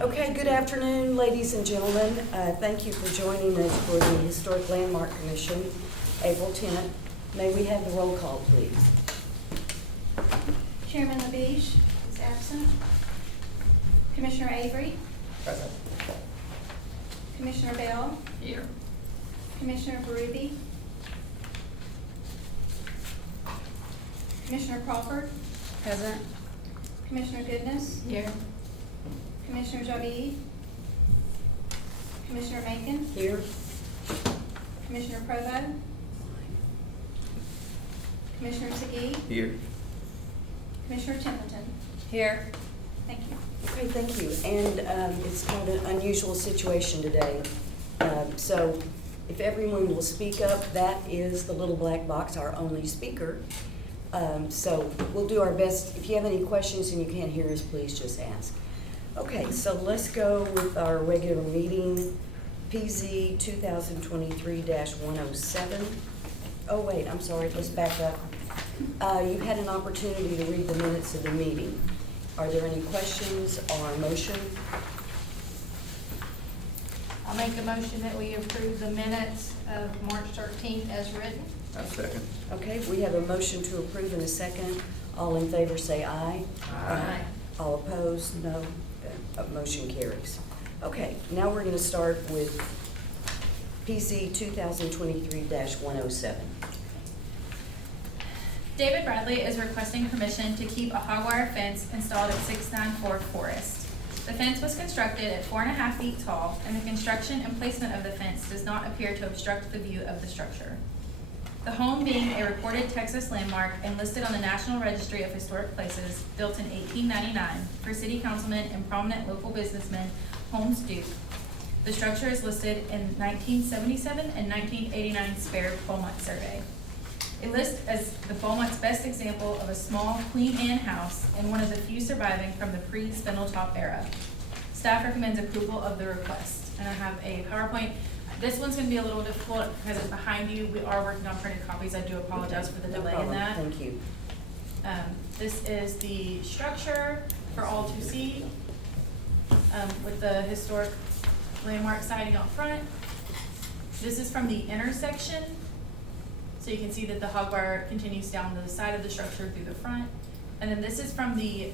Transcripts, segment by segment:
Okay, good afternoon, ladies and gentlemen. Thank you for joining us for the Historic Landmark Commission, April 10th. May we have the roll call, please? Chairman LaBeige is absent. Commissioner Avery. Present. Commissioner Bell. Here. Commissioner Berube. Commissioner Crawford. Present. Commissioner Goodness. Here. Commissioner Javid. Commissioner Macon. Here. Commissioner Provo. Commissioner Segee. Here. Commissioner Templeton. Here. Thank you. Okay, thank you. And it's kind of an unusual situation today. So if everyone will speak up, that is the little black box, our only speaker. So we'll do our best. If you have any questions and you can't hear us, please just ask. Okay, so let's go with our regular meeting, PZ 2023-107. Oh wait, I'm sorry, let's back up. You've had an opportunity to read the minutes of the meeting. Are there any questions or motion? I'll make a motion that we approve the minutes of March 13th as written. I second. Okay, we have a motion to approve in a second. All in favor say aye. Aye. All opposed, no. Motion carries. Okay, now we're going to start with PC 2023-107. David Bradley is requesting permission to keep a hog wire fence installed at 694 Forest. The fence was constructed at 4.5 feet tall, and the construction and placement of the fence does not appear to obstruct the view of the structure. The home, being a recorded Texas landmark and listed on the National Registry of Historic Places, built in 1899 for city councilman and prominent local businessman Holmes Duke. The structure is listed in 1977 and 1989 spare Beaumont survey. It lists as the Beaumont's best example of a small Queen Anne house and one of the few surviving from the pre-spindletop era. Staff recommends approval of the request. And I have a PowerPoint. This one's going to be a little difficult because it's behind you. We are working on printed copies. I do apologize for the No delay in problem. that. Thank you. This is the structure for all to see with the historic landmark siding out front. This is from the intersection. So you can see that the hog wire continues down the side of the structure through the front. And then this is from the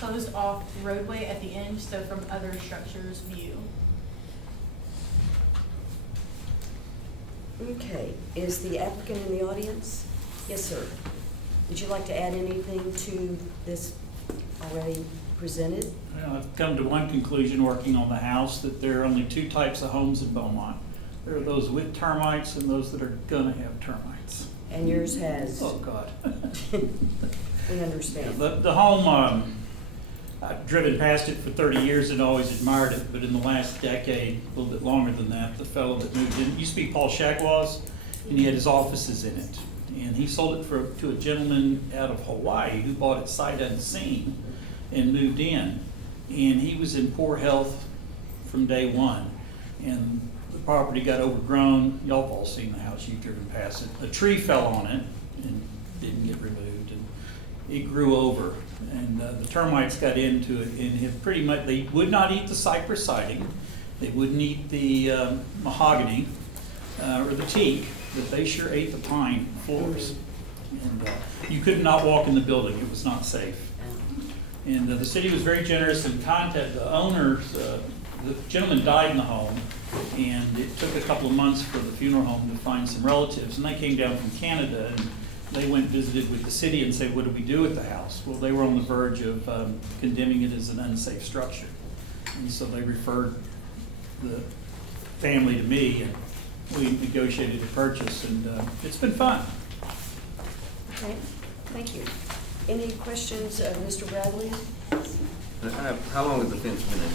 closed off roadway at the end, so from other structures view. Okay, is the applicant in the audience? Yes, sir. Would you like to add anything to this already presented? Well, I've come to one conclusion working on the house, that there are only two types of homes in Beaumont. There are those with termites and those that are gonna have termites. And yours has? Oh, God. We understand. The home, I've driven past it for 30 years and always admired it, but in the last decade, a little bit longer than that, the fellow that moved in, used to be Paul Shagwas, and he had his offices in it. And he sold it to a gentleman out of Hawaii who bought it sight unseen and moved in. And he was in poor health from day one. And the property got overgrown. Y'all have all seen the house, you've driven past it. A tree fell on it and didn't get removed, and it grew over. And the termites got into it and have pretty much, they would not eat the cypress siding, they wouldn't eat the mahogany or the teak, but they sure ate the pine floors. And you could not walk in the building, it was not safe. And the city was very generous and contacted the owners. The gentleman died in the home, and it took a couple of months for the funeral home to find some relatives, and they came down from Canada, and they went and visited with the city and said, what do we do with the house? Well, they were on the verge of condemning it as an unsafe structure. And so they referred the family to me, and we negotiated a purchase, and it's been fun. Okay, thank you. Any questions of Mr. Bradley? How long has the fence been in?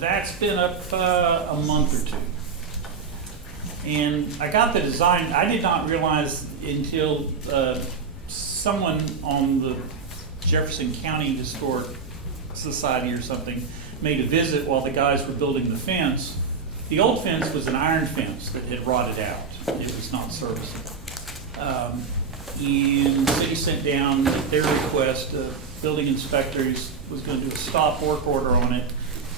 That's been up a month or two. And I got the design, I did not realize until someone on the Jefferson County Historic Society or something made a visit while the guys were building the fence. The old fence was an iron fence that had rotted out. It was not serviceable. And the city sent down at their request, building inspectors was gonna do a stop work order on it,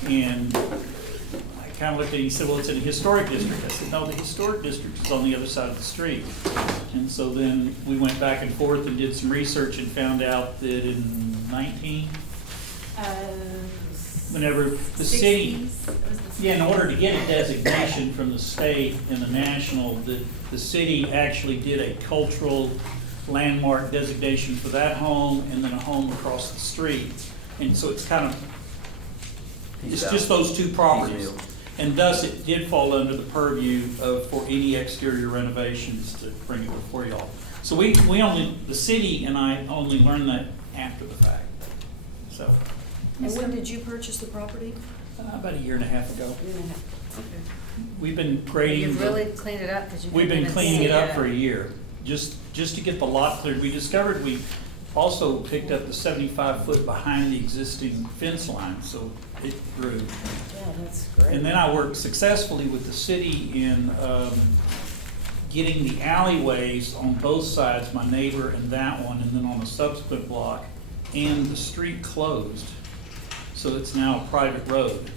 and I kinda looked at it, he said, well, it's in a historic district. I said, no, the historic district is on the other side of the street. And so then we went back and forth and did some research and found out that in 19, whenever the city, 60s, it was the yeah, in order to get a designation from the state and the national, the city actually did a cultural landmark designation for that home and then a home across the street. And so it's kind of, it's just those two properties. And thus, it did fall under the purview of, for any exterior renovations to bring it before y'all. So we only, the city and I only learned that after the fact, so. And when did you purchase the property? About a year and a half ago. Year and a half. Okay. We've been grading. You've really cleaned it up because you. We've been cleaning it up for a year, just to get the lot cleared. We discovered we also picked up the 75-foot behind the existing fence line, so it grew. Yeah, that's great. And then I worked successfully with the city in getting the alleyways on both sides, my neighbor and that one, and then on a subsequent block, and the street closed. So it's now a private road.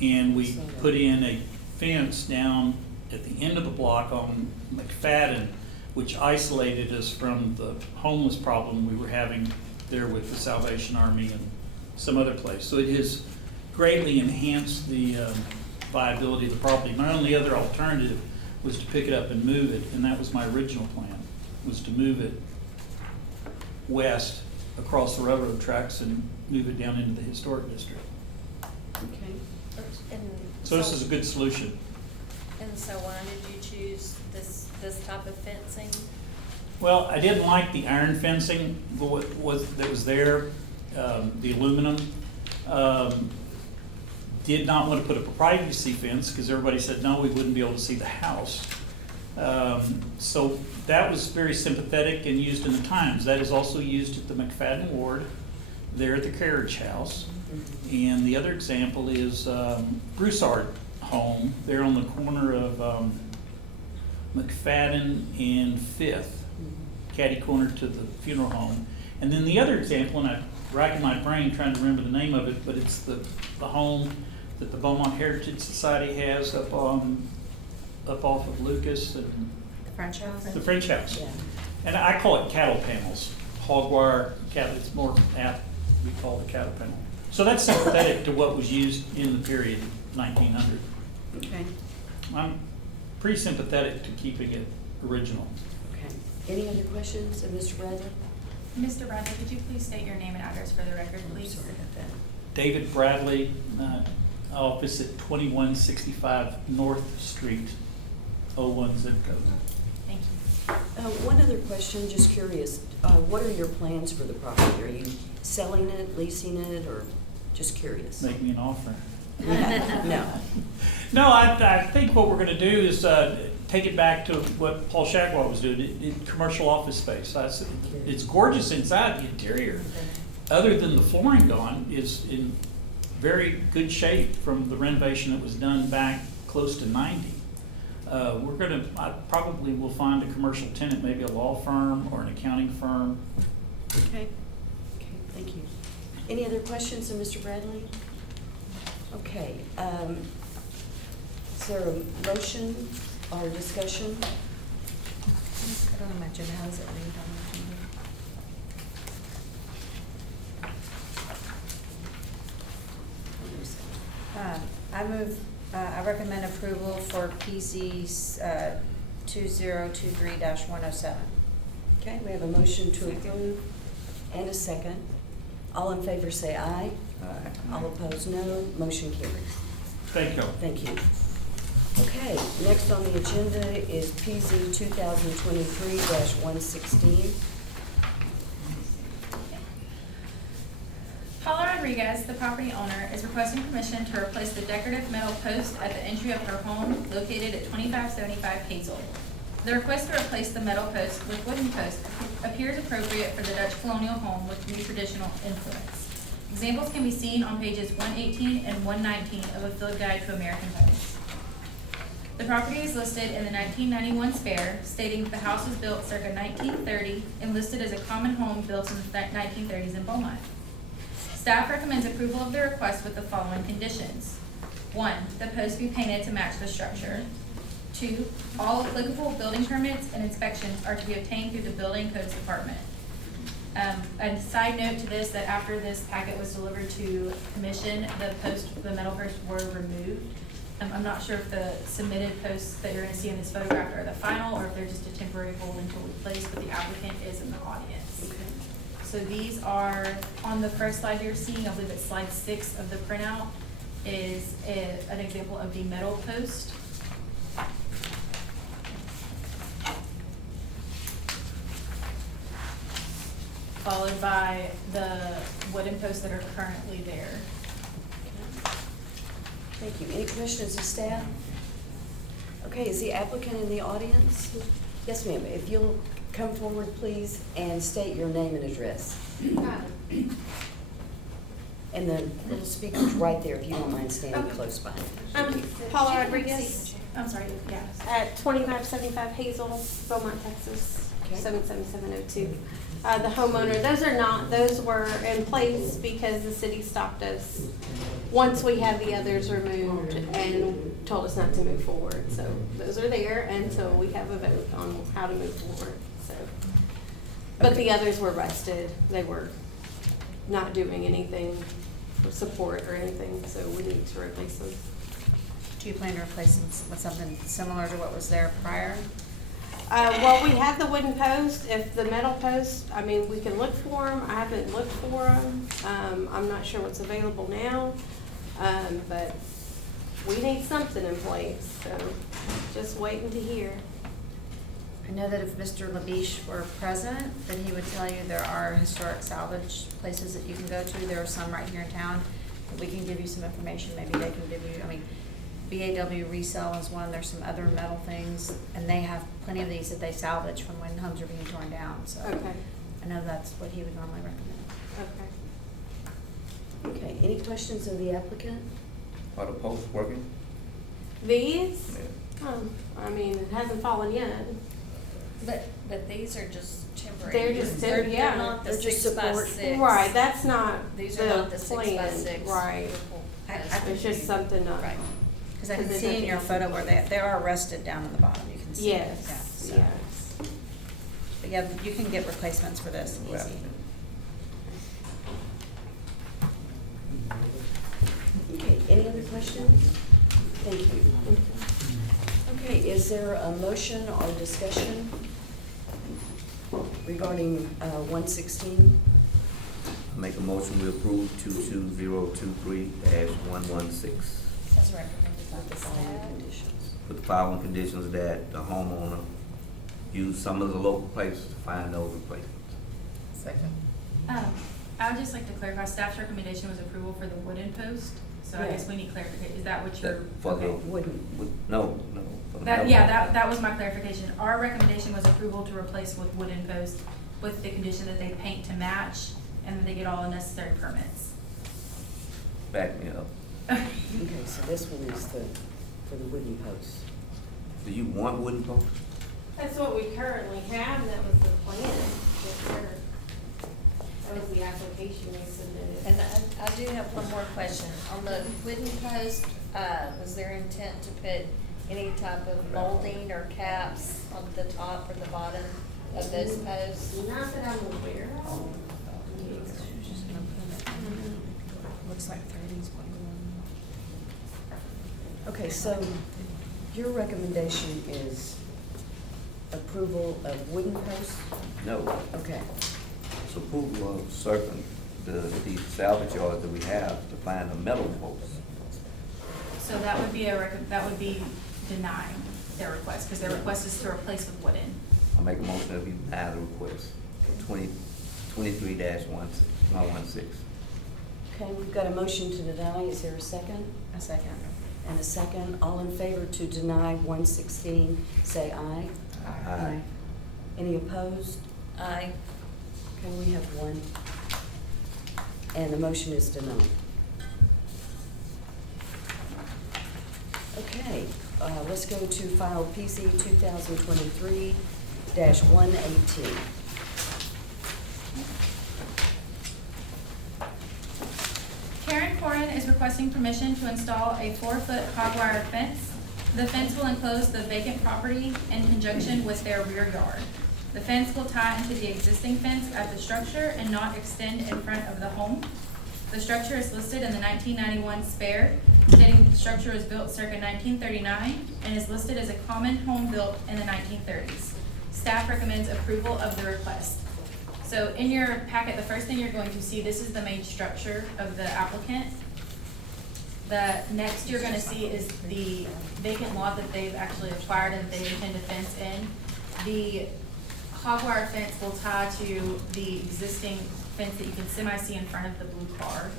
And we put in a fence down at the end of the block on McFadden, which isolated us from the homeless problem we were having there with the Salvation Army and some other place. So it has greatly enhanced the viability of the property. My only other alternative was to pick it up and move it, and that was my original plan, was to move it west across the railroad tracks and move it down into the historic district. Okay. So this is a good solution. And so why did you choose this type of fencing? Well, I didn't like the iron fencing that was there, the aluminum. Did not want to put up a privacy fence because everybody said, no, we wouldn't be able to see the house. So that was very sympathetic and used in the Times. That is also used at the McFadden Ward, there at the Carriage House. And the other example is Broussard Home, there on the corner of McFadden and 5th, catty corner to the funeral home. And then the other example, and I'm racking my brain trying to remember the name of it, but it's the home that the Beaumont Heritage Society has up off of Lucas and The French house? the French House. Yeah. And I call it cattle panels, hog wire cattle, it's more apt, we call it cattle panel. So that's sympathetic to what was used in the period 1900. Okay. I'm pretty sympathetic to keeping it original. Okay. Any other questions of Mr. Bradley? Mr. Bradley, could you please state your name and address for the record, I'm please? sorry about that. David Bradley, office at 2165 North Street, 01 zip code. Thank you. One other question, just curious. What are your plans for the property? Are you selling it, leasing it, or just curious? Make me an offer. No. No, I think what we're gonna do is take it back to what Paul Shackwell was doing, in commercial office space. It's gorgeous inside, the interior. Other than the flooring gone, is in very good shape from the renovation that was done back close to 90. I probably will find a commercial tenant, maybe a law firm or an accounting firm. Okay. Okay, thank you. Any other questions of Mr. Bradley? Okay. Is there a motion or discussion? I don't imagine, how does it read on the agenda? I recommend approval for PC 2023-107. Okay, we have a motion to approve and a second. All in favor say aye. All opposed, no. Motion carries. Thank you. Thank you. Okay, next on the agenda is PZ 2023-116. Paula Rodriguez, the property owner, is requesting permission to replace the decorative metal post at the entry of her home located at 2575 Hazel. The request to replace the metal post with wooden post appears appropriate for the Dutch colonial home with new traditional influence. Examples can be seen on pages 118 and 119 of a field guide to American homes. The property is listed in the 1991 spare, stating that the house was built circa 1930 and listed as a common home built in the 1930s in Beaumont. Staff recommends approval of the request with the following conditions. 1, the post be painted to match the structure. 2, all applicable building permits and inspections are to be obtained through the Building Codes Department. A side note to this, that after this packet was delivered to commission, the metal posts were removed. I'm not sure if the submitted posts that you're gonna see in this photograph are the final, or if they're just a temporary hold until we place, but the applicant is in the audience. Okay. So these are, on the first slide you're seeing, I believe it's slide 6 of the printout, is an example of the metal post. Followed by the wooden posts that are currently there. Thank you. Any questions of staff? Okay, is the applicant in the audience? Yes, ma'am. If you'll come forward, please, and state your name and address. And the little speaker's right there, if you don't mind standing Okay. close by. I'm Paula Rodriguez I'm sorry, yeah. at 2575 Hazel, Beaumont, Texas, Okay. 77702. The homeowner, those were in place because the city stopped us once we had the others removed and told us not to move forward. So those are there until we have a vote on how to move forward, so. But the others were rusted. They were not doing anything for support or anything, so we need to replace them. Do you plan to replace them with something similar to what was there prior? Well, we have the wooden post. If the metal post, I mean, we can look for them. I haven't looked for them. I'm not sure what's available now, but we need something in place, so just waiting to hear. I know that if Mr. Labiche were present, then he would tell you there are historic salvage places that you can go to. There are some right here in town. We can give you some information. Maybe they can give you, I mean, BAW Resell is one. There's some other metal things, and they have plenty of these that they salvage from when homes are being torn down. So Okay, I know that's what he would normally recommend. okay. Okay, any questions of the applicant? Are the posts working? These? Yeah. I mean, it hasn't fallen yet. But these are just temporary. They're just They're yeah. not the They're just 6 by support. 6. Right, that's not These the are not the 6 by plan. 6. Right. It's just something not. Right. Because I can Because see in there's your nothing photo where they are rusted down in the bottom. You can see. it. Yes, Yeah, so- yes. But yeah, you can get replacements for this Right. easy. Okay, any other questions? Thank you. Okay, is there a motion or discussion regarding 116? Make a motion we approve 22023-116 As recommended by With the the following staff. conditions. with the following conditions that the homeowner use some of the local places to find those replacements. Second. I would just like to clarify, staff's recommendation was approval for the wooden post, so I guess we need clarification. Is that what you're? That for the, Wooden. no. for the That, metal. yeah, that was my clarification. Our recommendation was approval to replace with wooden posts with the condition that they paint to match and that they get all the necessary permits. Back me up. Okay, so this one is for the wooden posts. Do you want wooden posts? That's what we currently have, and that was the plan. Yes, sir. That was the application we submitted. And I do have one more question. On the wooden post, was there intent to put any type of molding or caps on the top or the bottom of those posts? Not that I'm aware of. Looks like 30s. Okay, so your recommendation is approval of wooden posts? No. Okay, It's approval of certain, the salvage yards that we have to find the metal posts. So that would be that would be denying their request, because their request is to replace with wooden. I make a motion that we deny the request for 23-116. okay, we've got a motion to deny. Is there a second? A second. And a second. All in favor to deny 116, say aye. Aye. Any opposed? Aye. Okay, we have one. And the motion is denied. Okay, let's go to file PC 2023-118. is requesting permission to install a 4-foot hog wire fence. The fence will enclose the vacant property in conjunction with their rear yard. The fence will tie into the existing fence at the structure and not extend in front of the home. The structure is listed in the 1991 spare, stating the structure was built circa 1939 and is listed as a common home built in the 1930s. Staff recommends approval of the request. So in your packet, the first thing you're going to see, this is the main structure of the applicant. The next you're gonna see is the vacant lot that they've actually acquired and they intend to fence in. The hog wire fence will tie to the existing fence that you can semi-see in front of the blue car.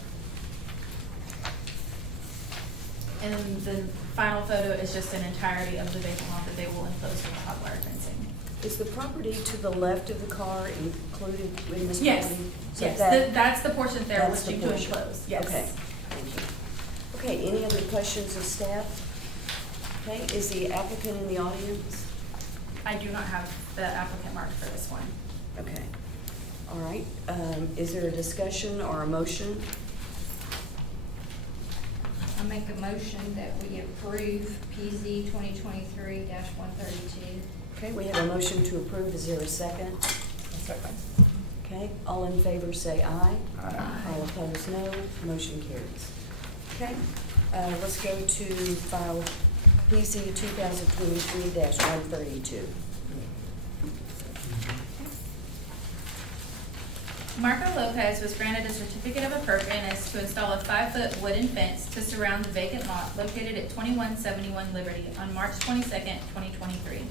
And the final photo is just an entirety of the vacant lot that they will enclose with the hog wire fencing. Is the property to the left of the car included in this Yes, property? So yes, that- that's the portion they're that's the wishing to portion. enclose, yes. Okay, thank you. Okay, any other questions of staff? Okay, is the applicant in the audience? I do not have the applicant marked for this one. Okay, all right. Is there a discussion or a motion? I make a motion that we approve PZ 2023-132. Okay, we have a motion to approve. Is there a second? Second. Okay, all in favor say aye. Aye. All opposed, no. Motion carries. Okay, let's go to file PC 2023-132. Marco Lopez was granted a certificate of appropriateness to install a 5-foot wooden fence to surround the vacant lot located at 2171 Liberty on March 22nd, 2023.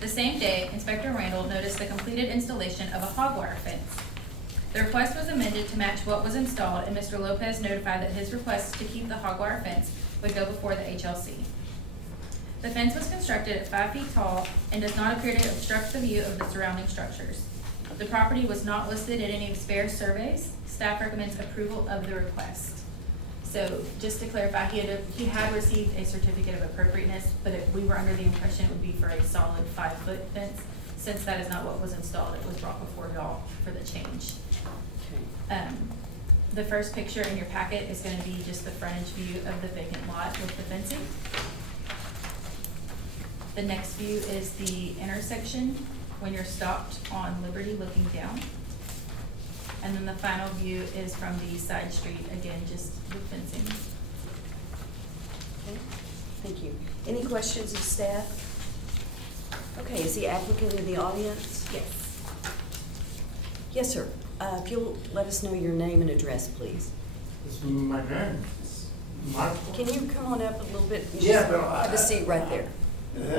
The same day, Inspector Randall noticed the completed installation of a hog wire fence. The request was amended to match what was installed, and Mr. Lopez notified that his request to keep the hog wire fence would go before the HLC. The fence was constructed at 5 feet tall and does not appear to obstruct the view of the surrounding structures. The property was not listed in any of spare surveys. Staff recommends approval of the request. So just to clarify, he had received a certificate of appropriateness, but we were under the impression it would be for a solid 5-foot fence. Since that is not what was installed, it was brought before y'all for the change. Okay. The first picture in your packet is gonna be just the frontage view of the vacant lot with the fencing. The next view is the intersection when you're stopped on Liberty looking down. And then the final view is from the side street, again, just with fencing. Okay, thank you. Any questions of staff? Okay, is the applicant in the audience? Yes. Yes, sir. If you'll let us know your name and address, please. It's my name is Marco. Can you come on up a little bit? You Yeah, just but have a seat right there.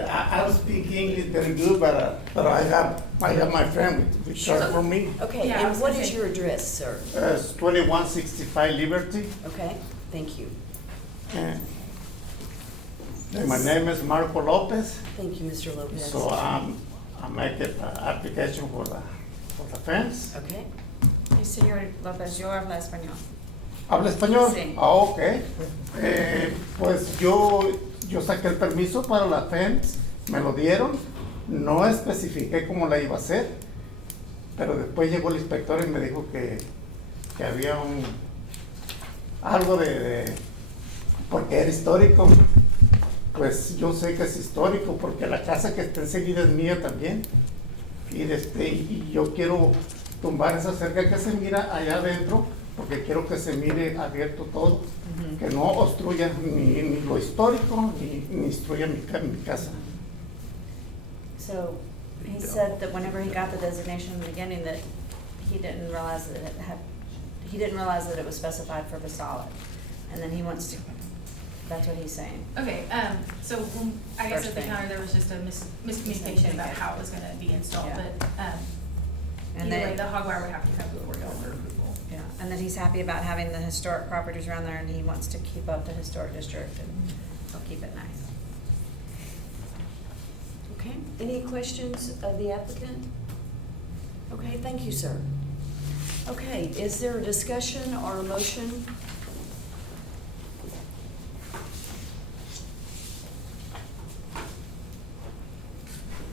I don't speak English very good, but I have my friend with short for me. Okay, Yeah, I and was what gonna is say- your address, sir? It's 2165 Liberty. Okay, thank you. And my name is Marco Lopez. Thank you, Mr. Lopez. So I make an application for the fence. Okay, Señor López, yo hablo español. ¿Habla español? Sí. Ah, ok. Pues yo saqué el permiso para la fence, me lo dieron, no especifiqué cómo la iba a hacer, pero después llegó el inspector y me dijo que había algo porque era histórico. Pues yo sé que es histórico porque la casa que está enseguida es mía también. Y yo quiero tumbar esa cerca que se mira allá adentro, porque quiero que se mire abierto todo, que no obstruya ni lo histórico, ni obstruya mi casa. So he said that whenever he got the designation in the beginning, that he didn't realize that it was specified for basalt. And then he wants to, that's what he's saying. Okay, so I guess First at the thing. counter, there was just a miscommunication about how it was gonna be installed, Yeah. but, And either way, they- the hog wire would have to come before y'all for approval. Yeah, and then he's happy about having the historic properties around there, and he wants to keep up the historic district, and he'll keep it nice. okay. Any questions of the applicant? Okay, thank you, sir. Okay, is there a discussion or a motion?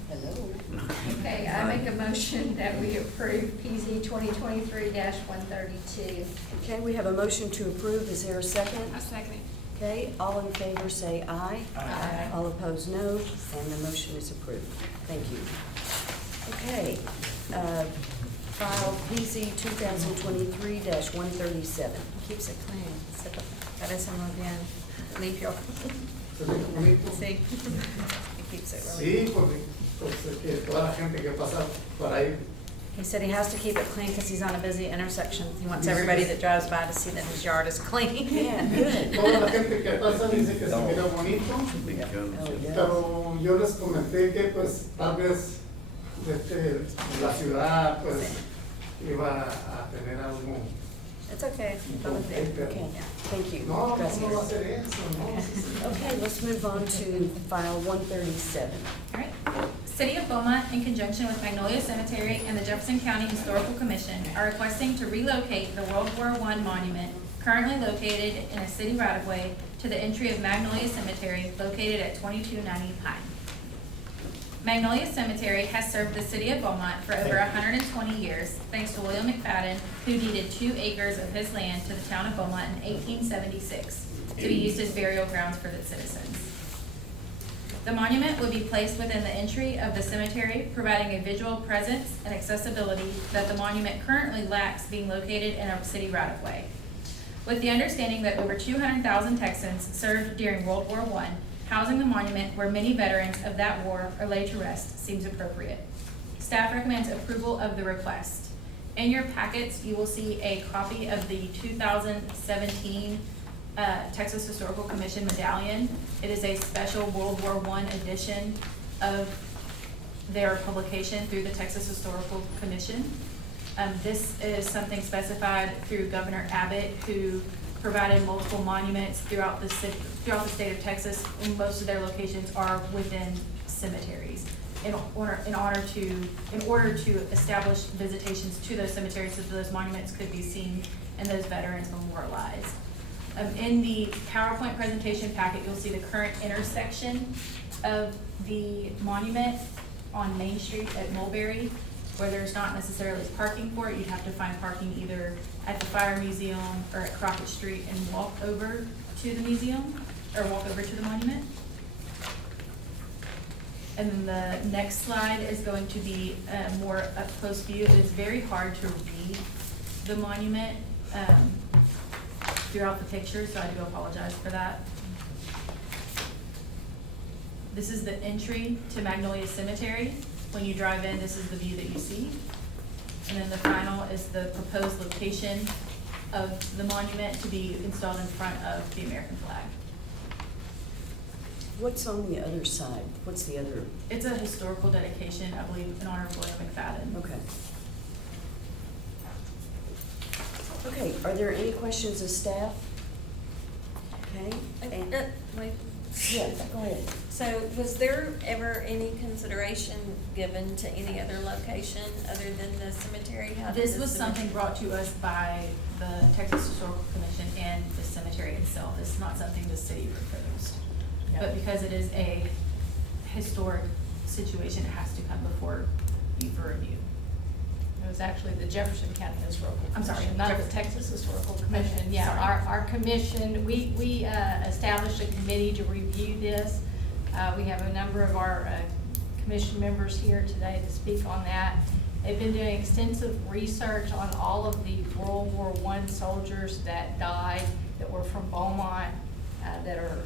Hello? Okay, I make a motion motion that we approve PZ 2023-132. Okay, we have a motion to approve. Is there a second? I second it. Okay, all in favor say aye. Aye. All opposed, no, and the motion is approved. Thank you. Okay, file PZ 2023-137. Keeps it clean. Parece muy bien. Limpio. Sí. It keeps it really. Sí, porque que toda la gente que pasa por ahí. He said he has to keep it clean because he's on a busy intersection. He wants everybody that drives by to see that his yard is clean. Yeah, good. Toda la gente que pasa dice que se mira bonito, Big guns. Oh, yeah. pero yo les comenté que pues tal vez la ciudad pues iba a tener algo. It's okay. Okay, Yeah. thank you. No, no va a Gracias. hacer eso, no. Okay, let's move on to file 137. All right. City of Beaumont, in conjunction with Magnolia Cemetery and the Jefferson County Historical Commission, are requesting to relocate the World War I monument currently located in a city right-of-way to the entry of Magnolia Cemetery located at 2290 Pine. Magnolia Cemetery has served the city of Beaumont for over 120 years, thanks to William McFadden, who deeded 2 acres of his land to the town of Beaumont in 1876 to be used as burial grounds for the citizens. The monument would be placed within the entry of the cemetery, providing a visual presence and accessibility that the monument currently lacks, being located in a city right-of-way. With the understanding that over 200,000 Texans served during World War I, housing the monument where many veterans of that war are laid to rest seems appropriate. Staff recommends approval of the request. In your packets, you will see a copy of the 2017 Texas Historical Commission medallion. It is a special World War I edition of their publication through the Texas Historical Commission. This is something specified through Governor Abbott, who provided multiple monuments throughout the state of Texas, and most of their locations are within cemeteries. In order to establish visitations to those cemeteries, so that those monuments could be seen and those veterans memorialized. In the PowerPoint presentation packet, you'll see the current intersection of the monument on Main Street at Mulberry, where there's not necessarily parking for it. You'd have to find parking either at the Fire Museum or at Crockett Street and walk over to the museum, or walk over to the monument. And then the next slide is going to be a more up-close view. It's very hard to read the monument throughout the picture, so I do apologize for that. This is the entry to Magnolia Cemetery. When you drive in, this is the view that you see. And then the final is the proposed location of the monument to be installed in front of the American flag. What's on the other side? What's the other? It's a historical dedication, I believe, in honor of William McFadden. Okay. Okay, are there any questions of staff? Okay, and, Wait. yeah, go ahead. So was there ever any consideration given to any other location other than the cemetery? How did This the was cemetery- something brought to us by the Texas Historical Commission and the cemetery itself. It's not something the city proposed. But because it is a historic situation, it has to come before you for review. It was actually the Jefferson County Historical I'm sorry, Commission, not the Jefferson. Texas Historical Commission. Okay, Yeah, sorry. our commission, we established a committee to review this. We have a number of our commission members here today to speak on that. They've been doing extensive research on all of the World War I soldiers that died, that were from Beaumont, that are,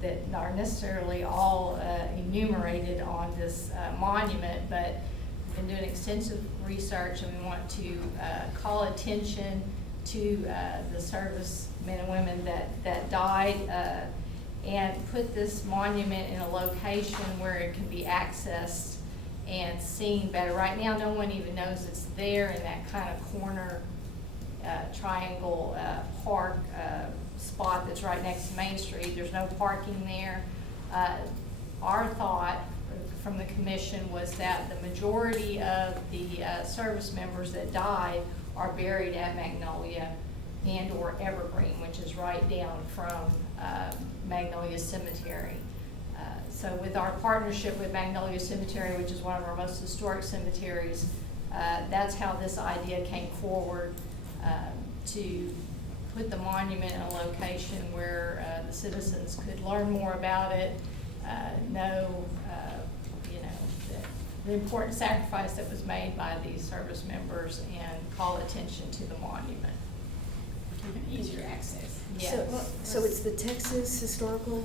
that aren't necessarily all enumerated on this monument, but we've been doing extensive research, and we want to call attention to the servicemen and women that died, and put this monument in a location where it can be accessed and seen better. Right now, no one even knows it's there in that kind of corner triangle park spot that's right next to Main Street. There's no parking there. Our thought from the commission was that the majority of the service members that died are buried at Magnolia and or Evergreen, which is right down from Magnolia Cemetery. So with our partnership with Magnolia Cemetery, which is one of our most historic cemeteries, that's how this idea came forward, to put the monument in a location where the citizens could learn more about it, know, the important sacrifice that was made by these service members, and call attention to the monument. Easier access. Yes. So it's the Texas Historical?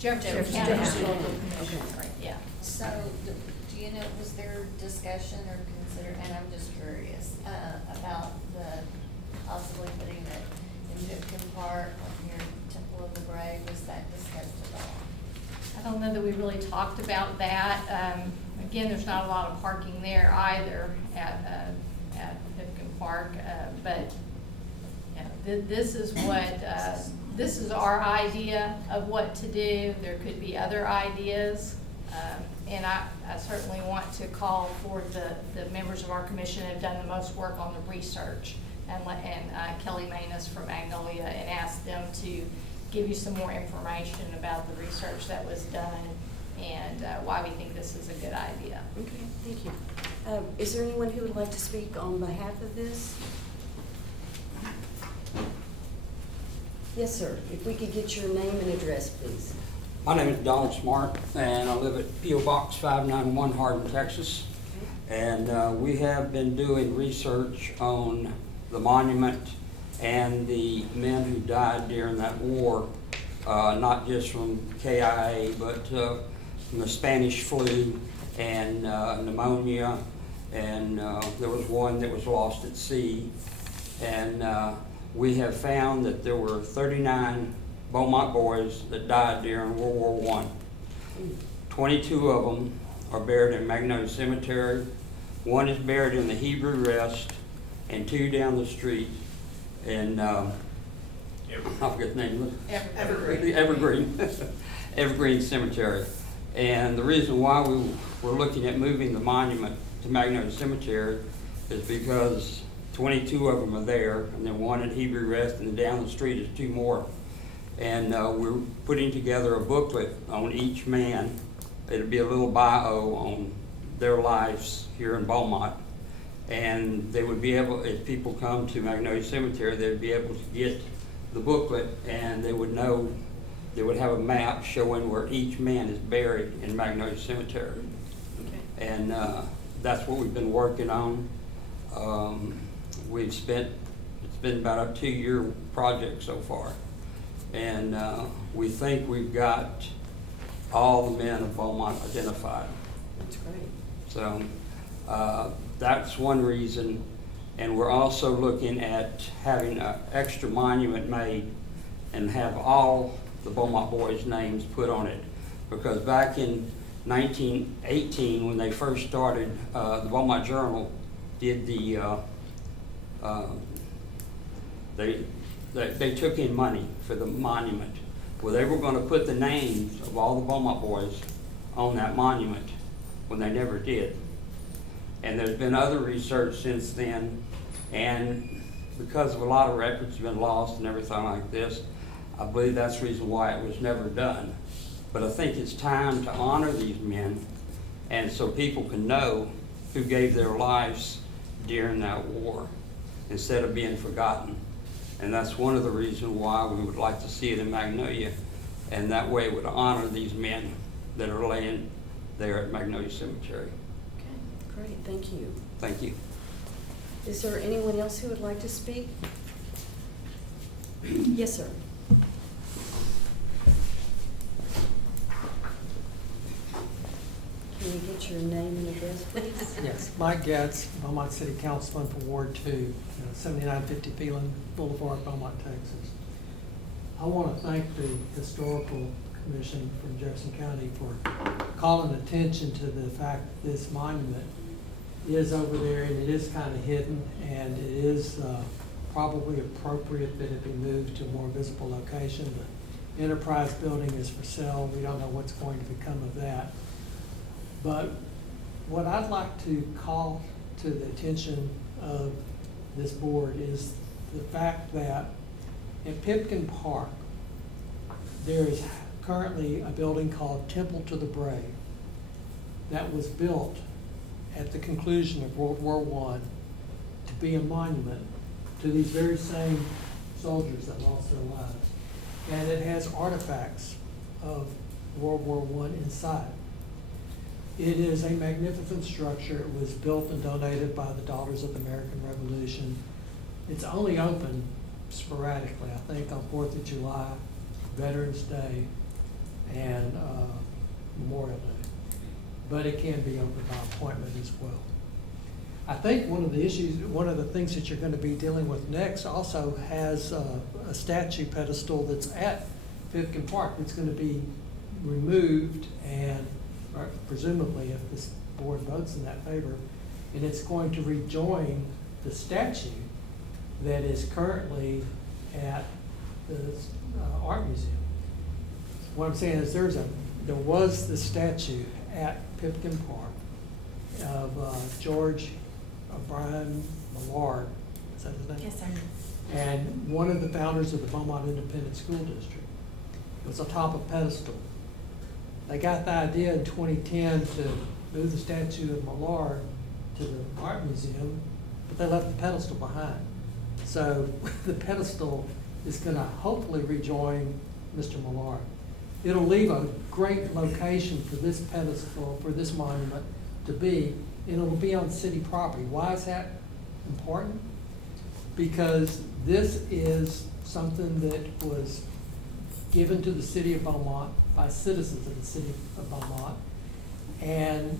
Jefferson Jefferson County County. Historical Commission, Okay. yeah. So, do you know, was there discussion or consider, and I'm just curious, about the possibly putting it in Pipkin Park or near Temple of the Brave? Was that discussed at all? I don't know that we really talked about that. Again, there's not a lot of parking there either at Pipkin Park, but this is what, this is our idea of what to do. There could be other ideas, and I certainly want to call for the members of our commission have done the most work on the research, and Kelly Manus from Magnolia, and ask them to give you some more information about the research that was done and why we think this is a good idea. Okay, thank you. Is there anyone who would like to speak on behalf of this? Yes, sir. If we could get your name and address, please. My name is Donald Smart, and I live at P.O. Box 591, Hardin, Texas. And we have been doing research on the monument and the men who died during that war, not just from KIA, but from the Spanish flu and pneumonia, and there was one that was lost at sea. And we have found that there were 39 Beaumont boys that died during World War I. 22 of them are buried in Magnolia Cemetery. One is buried in the Hebrew Rest, and 2 down the street in, I forget the name. Evergreen. Evergreen Cemetery. And the reason why we were looking at moving the monument to Magnolia Cemetery is because 22 of them are there, and then 1 at Hebrew Rest, and then down the street is 2 more. And we're putting together a booklet on each man. It'll be a little bio on their lives here in Beaumont. And they would be able, if people come to Magnolia Cemetery, they'd be able to get the booklet, and they would know, they would have a map showing where each man is buried in Magnolia Cemetery. Okay. And that's what we've been working on. It's been about a 2-year project so far. And we think we've got all the men of Beaumont identified. That's great. So that's one reason. And we're also looking at having an extra monument made and have all the Beaumont boys' names put on it. Because back in 1918, when they first started, the Beaumont Journal did the, they took in money for the monument. Well, they were going to put the names of all the Beaumont boys on that monument when they never did. And there's been other research since then, and because of a lot of records have been lost and everything like this, I believe that's the reason why it was never done. But I think it's time to honor these men, and so people can know who gave their lives during that war instead of being forgotten. And that's one of the reasons why we would like to see it in Magnolia, and that way it would honor these men that are laying there at Magnolia Cemetery. Okay, great, thank you. Thank you. Is there anyone else who would like to speak? Yes, sir. Can you get your name and address, please? Yes, Mike Getz, Beaumont City Councilman for Ward 2, 7950 Phelan Boulevard, Beaumont, Texas. I want to thank the Historical Commission from Jefferson County for calling attention to the fact that this monument is over there and it is kind of hidden, and it is probably appropriate that it be moved to a more visible location. The Enterprise building is for sale. We don't know what's going to become of that. But what I'd like to call to the attention of this board is the fact that in Pipkin Park, there is currently a building called Temple to the Brave that was built at the conclusion of World War I to be a monument to these very same soldiers that lost their lives. And it has artifacts of World War I inside. It is a magnificent structure. It was built and donated by the Daughters of the American Revolution. It's only open sporadically, I think on 4th of July, Veterans Day, and Memorial Day. But it can be open by appointment as well. I think one of the things that you're going to be dealing with next also has a statue pedestal that's at Pipkin Park. It's going to be removed and presumably if this board votes in that favor, and it's going to rejoin the statue that is currently at the art museum. What I'm saying is there was the statue at Pipkin Park of George Brian Millard, is that his name? Yes, sir. And one of the founders of the Beaumont Independent School District. It was atop a pedestal. They got the idea in 2010 to move the statue of Millard to the art museum, but they left the pedestal behind. So the pedestal is going to hopefully rejoin Mr. Millard. It'll leave a great location for this pedestal, for this monument to be, and it'll be on city property. Why is that important? Because this is something that was given to the city of Beaumont by citizens of the city of Beaumont. And,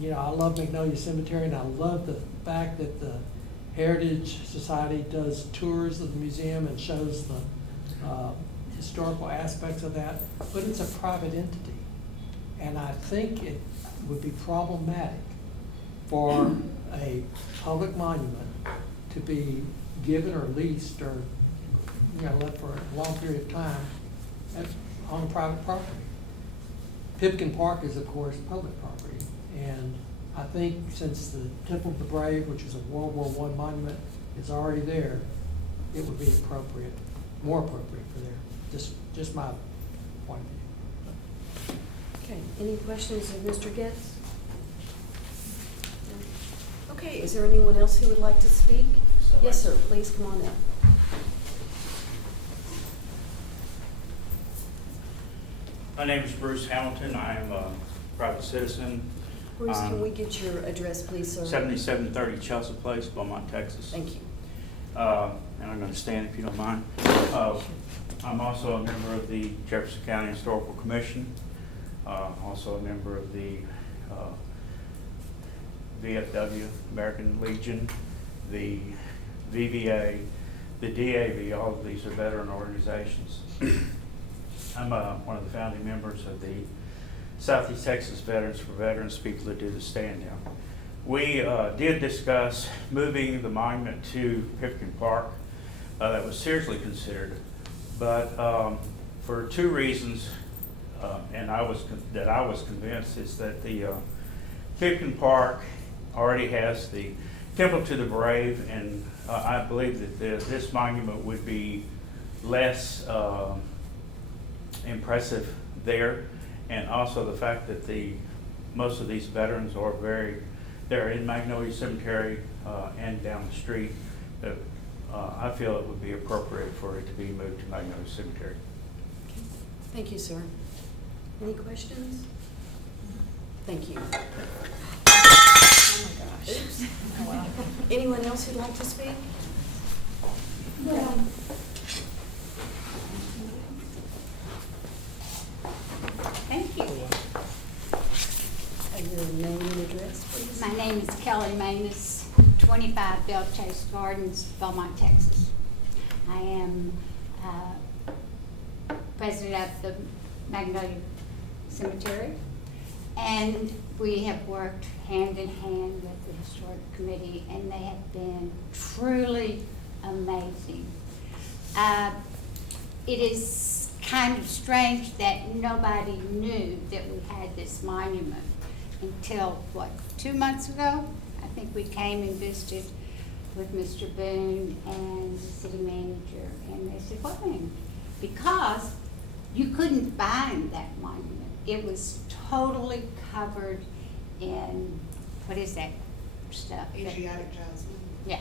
you know, I love Magnolia Cemetery, and I love the fact that the Heritage Society does tours of the museum and shows the historical aspects of that, but it's a private entity. And I think it would be problematic for a public monument to be given or leased or, you know, left for a long period of time on private property. Pipkin Park is, of course, public property. And I think since the Temple of the Brave, which is a World War I monument, is already there, it would be appropriate, more appropriate for there. Just my point of view. Okay, any questions of Mr. Getz? Okay, is there anyone else who would like to speak? Yes, sir, please come on up. My name is Bruce Hamilton. I am a private citizen. Bruce, can we get your address, please, sir? 7730 Chelsea Place, Beaumont, Texas. Thank you. And I'm going to stand if you don't mind. I'm also a member of the Jefferson County Historical Commission, also a member of the VFW, American Legion, the VVA, the DAV. All of these are veteran organizations. I'm one of the founding members of the Southeast Texas Veterans for Veterans, people that do the stand down. We did discuss moving the monument to Pipkin Park. That was seriously considered, but for two reasons, and I was convinced, is that the Pipkin Park already has the Temple to the Brave, and I believe that this monument would be less impressive there, and also the fact that most of these veterans are they're in Magnolia Cemetery and down the street. I feel it would be appropriate for it to be moved to Magnolia Cemetery. Okay. Thank you, sir. Any questions? Thank you. Oh my gosh. Oops. Oh, wow. Anyone else who'd like to speak? No. Thank you. Your name and address, please. My name is Kelly Manus, 25 Bell Chase Gardens, Beaumont, Texas. I am president of the Magnolia Cemetery, and we have worked hand in hand with the Historic Committee, and they have been truly amazing. It is kind of strange that nobody knew that we had this monument until, 2 months ago? I think we came and visited with Mr. Boone and the city manager, and they said, what monument? Because you couldn't find that monument. It was totally covered in, what is that stuff? Asiatic jasmine. Yeah,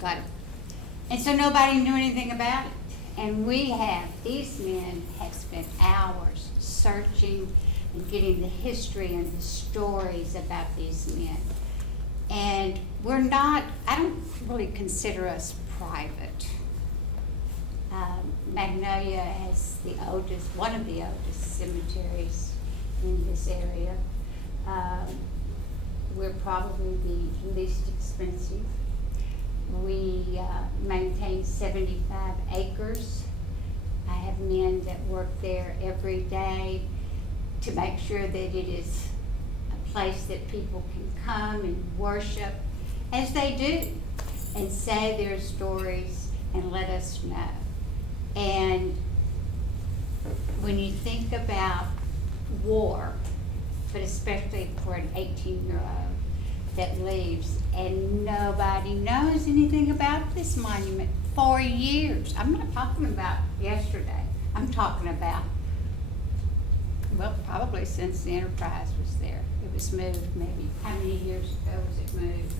got it. And so nobody knew anything about it. And these men have spent hours searching and getting the history and the stories about these men. And I don't really consider us private. Magnolia has one of the oldest cemeteries in this area. We're probably the least expensive. We maintain 75 acres. I have men that work there every day to make sure that it is a place that people can come and worship, as they do, and say their stories and let us know. And when you think about war, but especially for an 18-year-old that leaves and nobody knows anything about this monument for years. I'm not talking about yesterday. I'm talking about, well, probably since the Enterprise was there. It was moved maybe, how many years ago was it moved?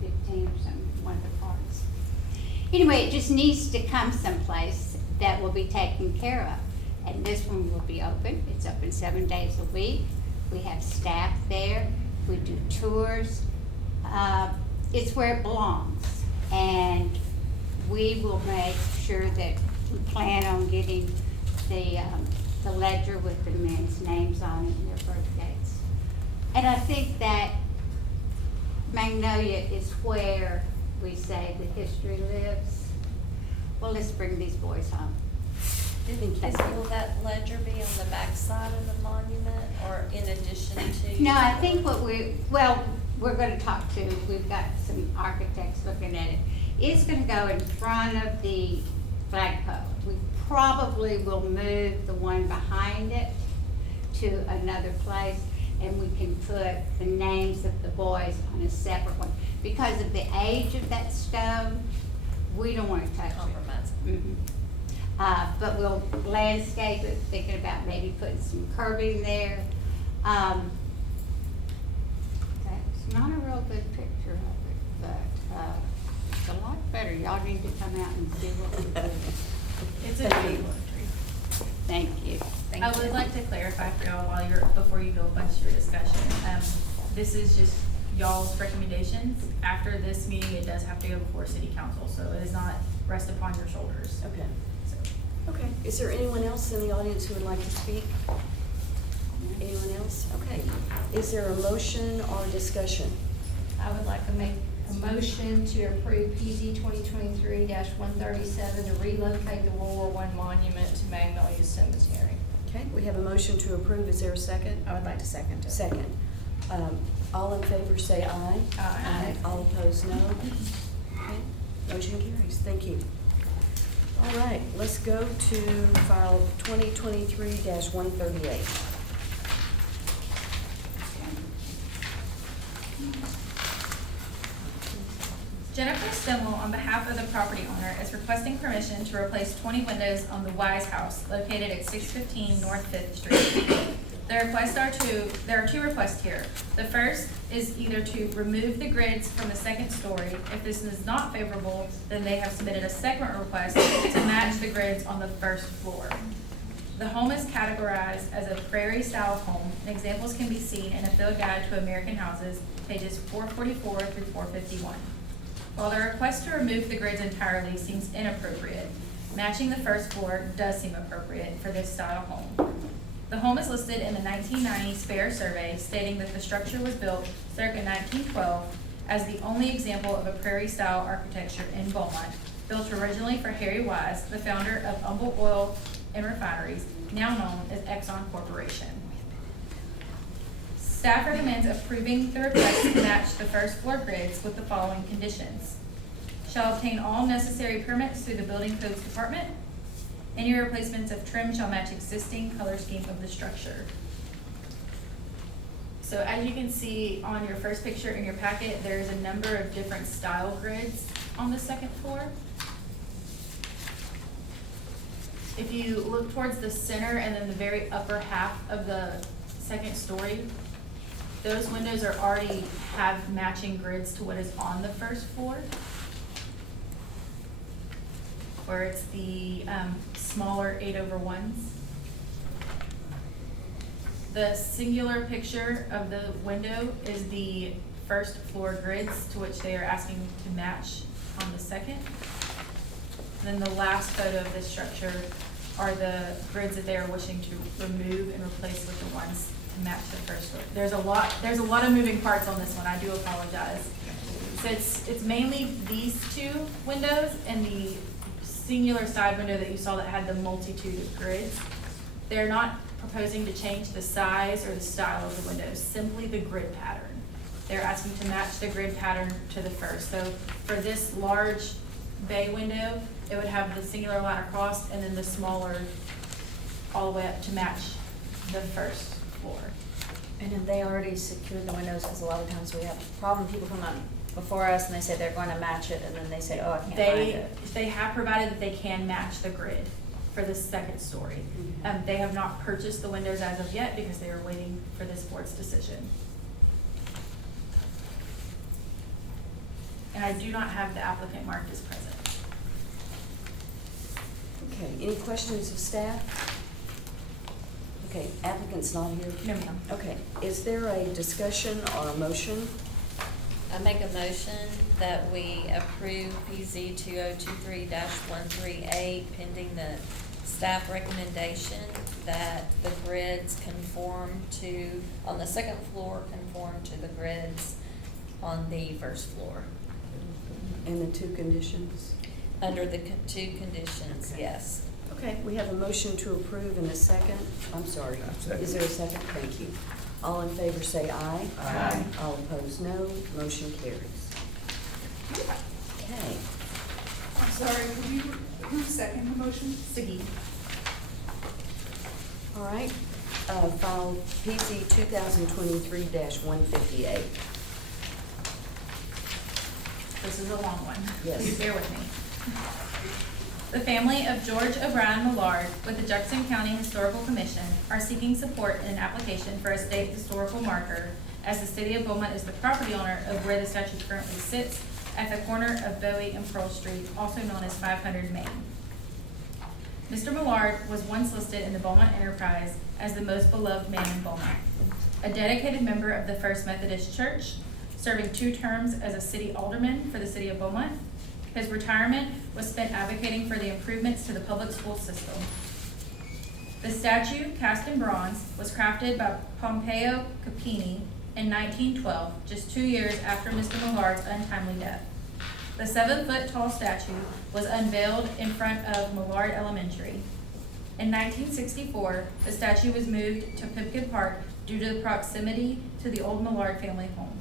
15 or something, one of the parts. Anyway, it just needs to come someplace that will be taken care of. And this one will be open. It's open 7 days a week. We have staff there. We do tours. It's where it belongs. And we will make sure that we plan on getting the ledger with the men's names on it and their birth dates. And I think that Magnolia is where we say the history lives. Well, let's bring these boys home. Will that ledger be on the back side of the monument or in addition to? No, I think we're gonna talk to, we've got some architects looking at it. It's gonna go in front of the flagpole. We probably will move the one behind it to another place, and we can put the names of the boys on a separate one. Because of the age of that stone, we don't wanna touch it. Compromise. Mhm. But we'll landscape it, thinking about maybe putting some curbing there. That's not a real good picture of it, but it's a lot better. Y'all need to come out and see what we do. It's a great one. Thank you. I would like to clarify for y'all before you go a bunch of your discussion. This is just y'all's recommendations. After this meeting, it does have to go before city council, so it is not rest upon your shoulders. Okay. Okay. Is there anyone else in the audience who would like to speak? Anyone else? Okay. Is there a motion or discussion? I would like to make a motion to approve PZ 2023-137 to relocate the World War I monument to Magnolia Cemetery. Okay, we have a motion to approve. Is there a second? I would like to second it. Second. All in favor say aye. Aye. All opposed, no. Okay, motion carries. Thank you. All right, let's go to file 2023-138. Jennifer Stimmel, on behalf of the property owner, is requesting permission to replace 20 windows on the Wise House located at 615 North 5th Street. There are two requests here. The first is either to remove the grids from the second story. If this is not favorable, then they have submitted a second request to match the grids on the first floor. The home is categorized as a prairie-style home, and examples can be seen in a field guide to American houses, pages 444 through 451. While the request to remove the grids entirely seems inappropriate, matching the first floor does seem appropriate for this style home. The home is listed in the 1990 Spare Survey, stating that the structure was built circa 1912 as the only example of a prairie-style architecture in Beaumont, built originally for Harry Wise, the founder of Humboldt Oil and Refineries, now known as Exxon Corporation. Staff recommends approving the request to match the first floor grids with the following conditions. Shall obtain all necessary permits through the Building Codes Department. Any replacements of trim shall match existing color scheme of the structure. So as you can see on your first picture in your packet, there's a number of different style grids on the second floor. If you look towards the center and then the very upper half of the second story, those windows are already have matching grids to what is on the first floor. Where it's the smaller 8/1s. The singular picture of the window is the first floor grids to which they are asking to match on the second. And then the last photo of this structure are the grids that they are wishing to remove and replace with the ones to match the first floor. There's a lot of moving parts on this one, I do apologize. So it's mainly these two windows and the singular side window that you saw that had the multitude of grids. They're not proposing to change the size or the style of the windows, simply the grid pattern. They're asking to match the grid pattern to the first. So for this large bay window, it would have the singular line across and then the smaller all the way up to match the first floor. And have they already secured the windows? Because a lot of times we have a problem, people come on before us and they say they're going to match it, and then they say, oh, I can't find it. They have provided that they can match the grid for the second story. They have not purchased the windows as of yet because they are waiting for this board's decision. And I do not have the applicant marked as present. Okay, any questions of staff? Okay, applicant's not here? No, ma'am. Okay, is there a discussion or a motion? I make a motion that we approve PZ 2023-138 pending the staff recommendation that the grids conform to, on the second floor, conform to the grids on the first floor. And the two conditions? Under the two conditions, Okay. yes. Okay, we have a motion to approve in a second. I'm sorry. Is there a second? Thank you. All in favor say aye. Aye. All opposed, no. Motion carries. Okay. I'm sorry, who seconded the motion? Siggy. All right, file PC 2023-158. This is a long one. Yes. Please bear with me. The family of George O'Brien Millard with the Jefferson County Historical Commission are seeking support in an application for a state historical marker, as the city of Beaumont is the property owner of where the statue currently sits at the corner of Bowie and Pearl Street, also known as 500 Main. Mr. Millard was once listed in the Beaumont Enterprise as the most beloved man in Beaumont, a dedicated member of the First Methodist Church, serving 2 terms as a city alderman for the city of Beaumont. His retirement was spent advocating for the improvements to the public school system. The statue, cast in bronze, was crafted by Pompeo Capini in 1912, just 2 years after Mr. Millard's untimely death. The 7-foot-tall statue was unveiled in front of Millard Elementary. In 1964, the statue was moved to Pipkin Park due to the proximity to the old Millard family home.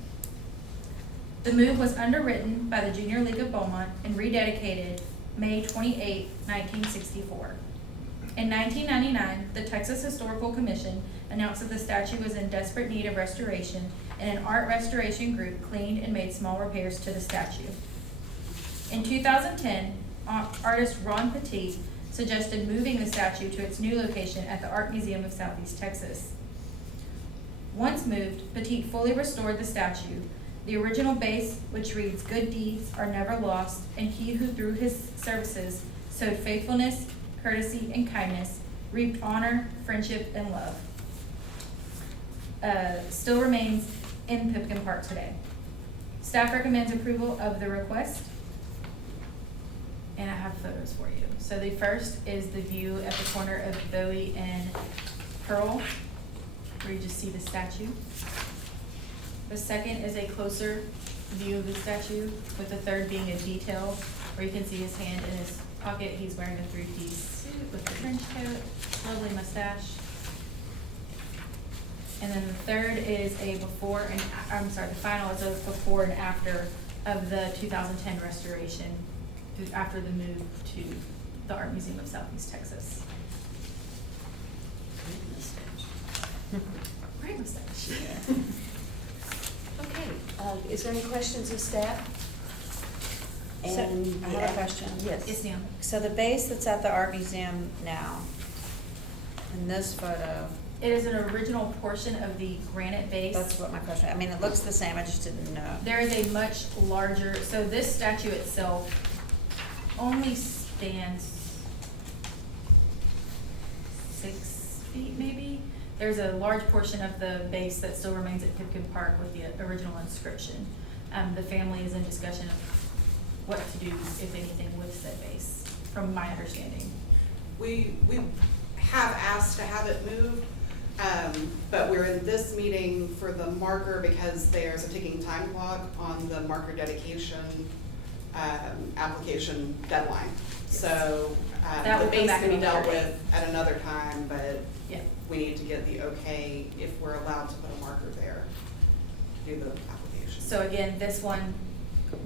The move was underwritten by the Junior League of Beaumont and rededicated May 28, 1964. In 1999, the Texas Historical Commission announced that the statue was in desperate need of restoration, and an art restoration group cleaned and made small repairs to the statue. In 2010, artist Ron Petit suggested moving the statue to its new location at the Art Museum of Southeast Texas. Once moved, Petit fully restored the statue. The original base, which reads, "Good deeds are never lost, and he who through his services sowed faithfulness, courtesy, and kindness, reaped honor, friendship, and love," still remains in Pipkin Park today. Staff recommends approval of the request, and I have photos for you. So the first is the view at the corner of Bowie and Pearl, where you just see the statue. The second is a closer view of the statue, with the third being a detail where you can see his hand in his pocket. He's wearing a 3-piece suit with a trench coat, lovely mustache. And then the third is a before and, the final is a before and after of the 2010 restoration, after the move to the Art Museum of Southeast Texas. Great mustache. Okay, is there any questions of staff? And I have a question. Yes. Yes, ma'am. So the base that's at the art museum now, in this photo, It is an original portion of the granite base. that's what my question, I mean, it looks the same, I just didn't know. There is a much larger, so this statue itself only stands 6 feet maybe. There's a large portion of the base that still remains at Pipkin Park with the original inscription. The family is in discussion of what to do, if anything, with said base, from my understanding. We have asked to have it moved, but we're in this meeting for the marker because there's a ticking time clock on the marker dedication application deadline. So That the will come base back can be at a dealt later with at another time, but Yeah. we need to get the okay if we're allowed to put a marker there to do the application. So again, this one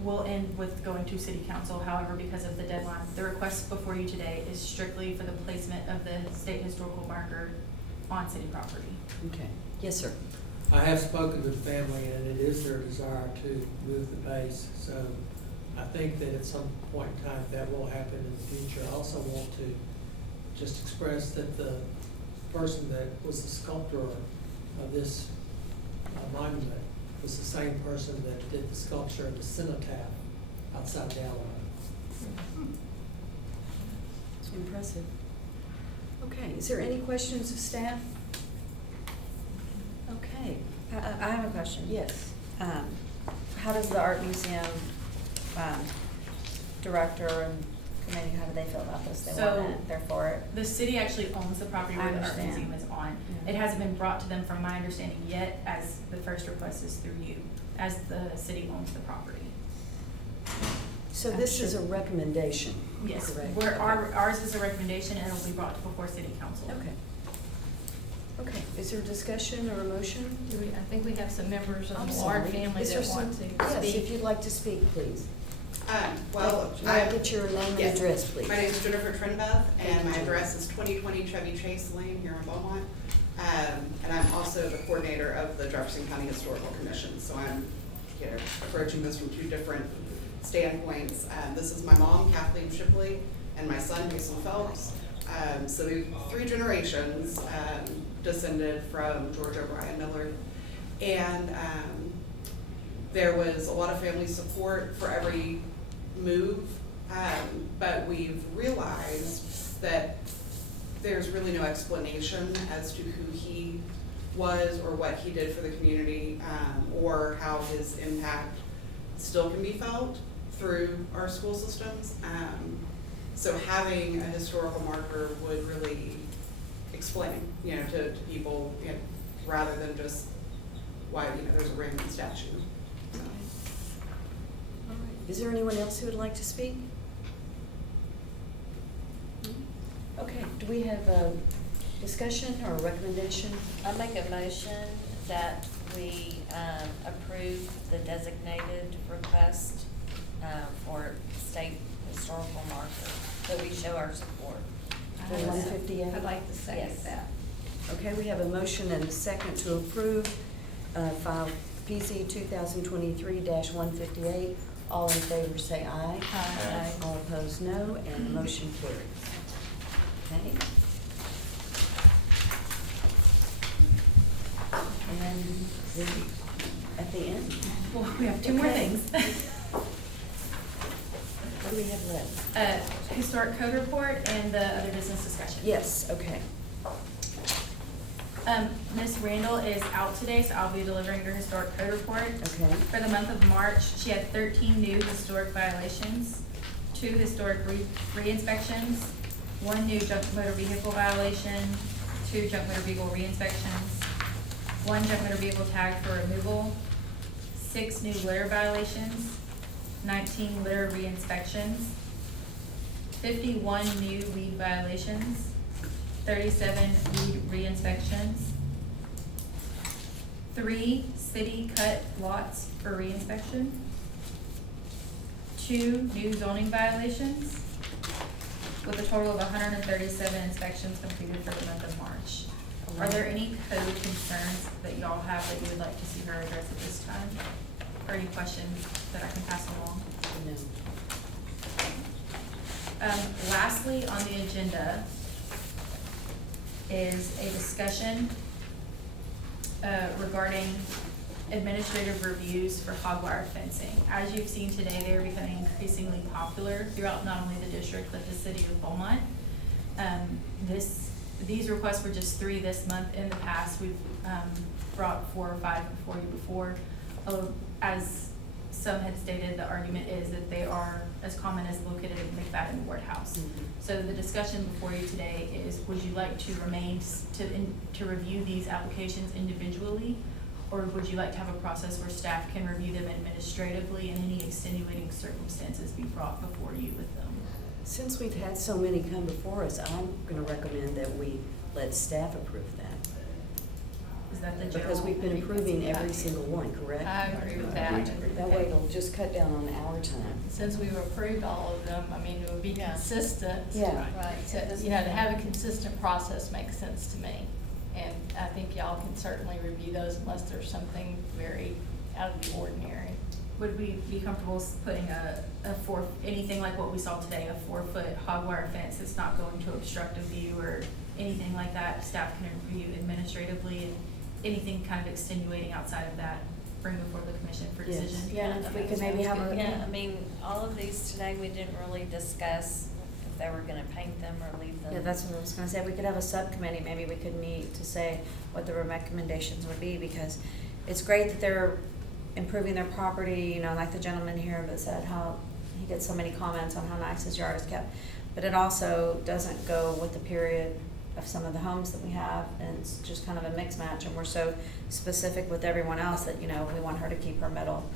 will end with going to city council, however, because of the deadline. The request before you today is strictly for the placement of the state historical marker on city property. Okay. Yes, sir. I have spoken to the family, and it is their desire to move the base, so I think that at some point in time, that will happen in the future. I also want to just express that the person that was the sculptor of this monument was the same person that did the sculpture of the cenotaph outside Delaware. It's impressive. Okay, is there any questions of staff? Okay, I have a question. yes. How does the art museum, director and committee, how do they feel about this? They So- want it, they're for it? The city actually owns the property where the art understand. museum is on. Yeah. It hasn't been brought to them from my understanding yet, as the first request is through you, as the city owns the property. So this is a recommendation? Yes, Correct. ours is a recommendation and it'll be brought before city council. Okay. Okay, is there a discussion or a motion? I think we have some members of I'm the sorry. Ward family Is there that want to some- speak. Yes, if you'd like to speak, please. Well, May I get your name and yes. address, please? My name is Jennifer Trinbeth, Thank and you, my Jennifer. address is 2020 Chevy Chase Lane here in Beaumont. And I'm also the coordinator of the Jefferson County Historical Commission, so I'm, approaching this from two different standpoints. This is my mom, Kathleen Shipley, and my son, Jason Phelps. So we've 3 generations descended from George O'Brien Miller. And there was a lot of family support for every move, but we've realized that there's really no explanation as to who he was or what he did for the community, or how his impact still can be felt through our school systems. So having a historical marker would really explain, to people, rather than just why, there's a random statue. So. All right. Is there anyone else who would like to speak? Okay, do we have a discussion or a recommendation? I make a motion that we approve the designated request for state historical marker, that we show our support. For 158? I'd like to second Yes. that. Okay, we have a motion and a second to approve file PC 2023-158. All in favor say aye. Aye. All opposed, no, and the motion carries. Okay? And then at the end, Well, we have 2 more Okay. things. what do we have left? Historic code report and the other business discussion. Yes, okay. Ms. Randall is out today, so I'll be delivering her historic code report. Okay. For the month of March, she had 13 new historic violations, 2 historic re-inspections, 1 new junk motor vehicle violation, 2 junk motor vehicle re-inspections, 1 junk motor vehicle tag for removal, 6 new litter violations, 19 litter re-inspections, 51 new weed violations, 37 weed re-inspections, 3 city cut lots for re-inspection, 2 new zoning violations, with a total of 137 inspections completed for the month of March. Are there any code concerns that y'all have that you would like to see her address at this time? Or any questions that I can pass along? No. Lastly, on the agenda is a discussion regarding administrative reviews for hog wire fencing. As you've seen today, they are becoming increasingly popular throughout not only the district, but the city of Beaumont. These requests were just 3 this month. In the past, we've brought 4 or 5 before you before. As some had stated, the argument is that they are as common as located at McFadden Ward House. So the discussion before you today is, would you like to remain to review these applications individually? Or would you like to have a process where staff can review them administratively and any extenuating circumstances be brought before you with them? Since we've had so many come before us, I'm gonna recommend that we let staff approve that. Is that the general? Because we've been approving every single one, correct? I agree with that. That way it'll just cut down on our time. Since we've approved all of them, I mean, it would be consistent. Yeah. Right. To, you know, to have a consistent process makes sense to me. And I think y'all can certainly review those unless there's something very out of the ordinary. Would we be comfortable putting anything like what we saw today, a 4-foot hog wire fence that's not going to obstruct a view or anything like that? Staff can review administratively, and anything kind of extenuating outside of that, bring before the commission for Yes. decision. Yeah, and if we could maybe have a. Yeah, I mean, all of these today, we didn't really discuss if they were gonna paint them or leave them. Yeah, that's what I was gonna say, we could have a subcommittee, maybe we could meet to say what the recommendations would be, because it's great that they're improving their property, you know, like the gentleman here that said how he gets so many comments on how nice his yard is kept. But it also doesn't go with the period of some of the homes that we have, and it's just kind of a mix match, and we're so specific with everyone else that, you know, we want her to keep her metal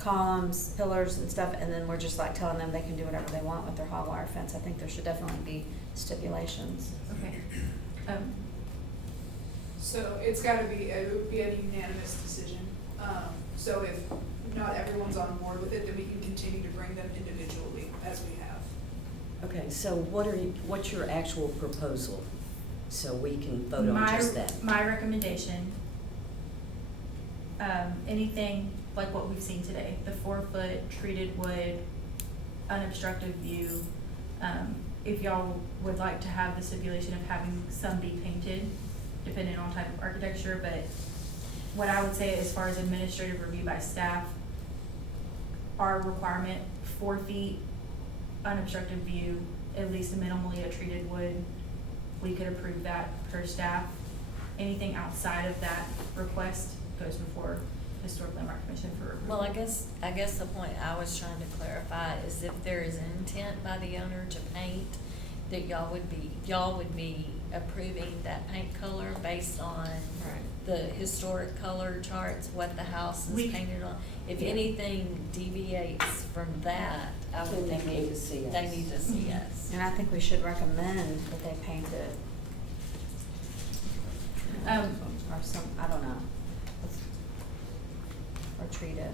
columns, pillars and stuff, and then we're just like telling them they can do whatever they want with their hot wire fence. I think there should definitely be stipulations. Okay. So it's gotta be, it would be a unanimous decision. So if not everyone's on board with it, then we can continue to bring them individually as we have. Okay, so what's your actual proposal? So we can vote on just that. My recommendation, anything like what we've seen today, the 4-foot treated wood, unobstructed view. If y'all would like to have the stipulation of having some be painted, depending on type of architecture, but what I would say as far as administrative review by staff, our requirement, 4 feet, unobstructed view, at least minimally a treated wood, we could approve that per staff. Anything outside of that request goes before Historic Landmark Commission for approval. Well, I guess the point I was trying to clarify is if there is an intent by the owner to paint, that y'all would be approving that paint color based on the historic color charts, what the house is painted on. If anything deviates from that, I would think they need to see us. And I think we should recommend that they paint it. Or some, I don't know. Or treat it.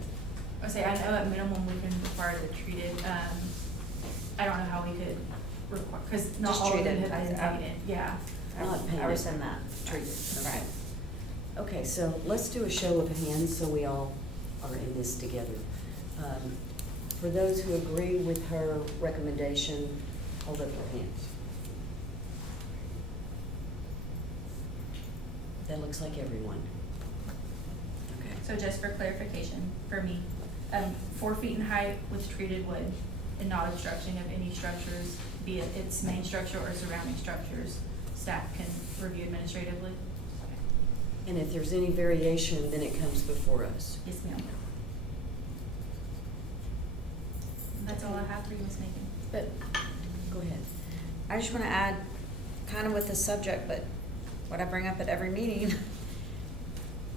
I say, I know at minimum we can require the treated, I don't know how we could require, cause not Just all of treat them it. have been painted, yeah. Not painted. I rescind that. Treated, okay. Right. Okay, so let's do a show of hands so we all are in this together. For those who agree with her recommendation, hold up your hands. That looks like everyone. Okay. So just for clarification, for me, 4 feet in height with treated wood and not obstruction of any structures, be it its main structure or surrounding structures, staff can review administratively. And if there's any variation, then it comes before us. Yes, ma'am. That's all I have for you, Ms. Megan. But Go ahead. I just want to add, kind of with this subject, but what I bring up at every meeting.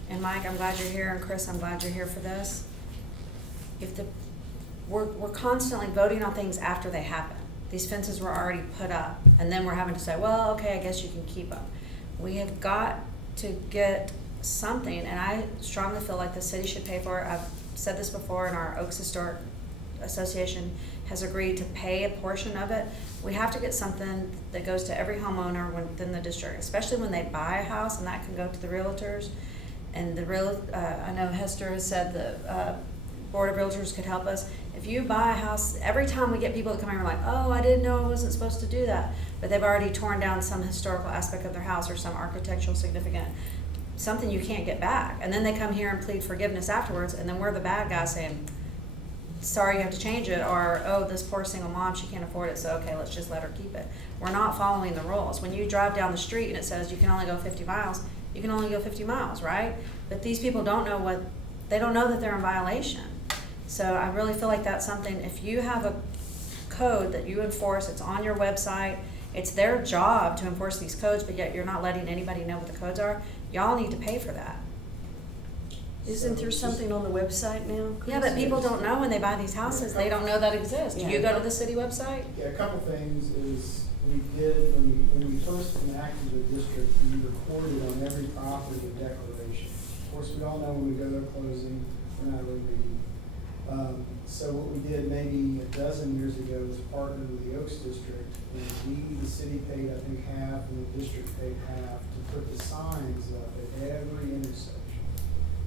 And Mike, I'm glad you're here, and Chris, I'm glad you're here for this. We're constantly voting on things after they happen. These fences were already put up, and then we're having to say, well, okay, I guess you can keep them. We have got to get something, and I strongly feel like the city should pay for it. I've said this before, and our Oaks Historic Association has agreed to pay a portion of it. We have to get something that goes to every homeowner within the district, especially when they buy a house, and that can go to the realtors. And I know Hester has said that Board of Realtors could help us. If you buy a house, every time we get people that come in, we're like, oh, I didn't know I wasn't supposed to do that. But they've already torn down some historical aspect of their house or some architectural significant, something you can't get back. And then they come here and plead forgiveness afterwards, and then we're the bad guy saying, sorry, you have to change it, or, oh, this poor single mom, she can't afford it, so okay, let's just let her keep it. We're not following the rules. When you drive down the street and it says you can only go 50 miles, you can only go 50 miles, right? But these people don't know they don't know that they're in violation. So I really feel like that's something, if you have a code that you enforce, it's on your website, it's their job to enforce these codes, but yet you're not letting anybody know what the codes are, y'all need to pay for that. Isn't there something on the website now? Yeah, but people don't know when they buy these houses, they don't know that exists. Do you go to the city website? Yeah, a couple things is we did, when we first enacted the district, we recorded on every property a declaration. Of course, we all know when we go to a closing, we're not really reading. So what we did maybe a dozen years ago was partner with the Oaks District, and the city paid, I think, half, and the district paid half to put the signs up at every intersection,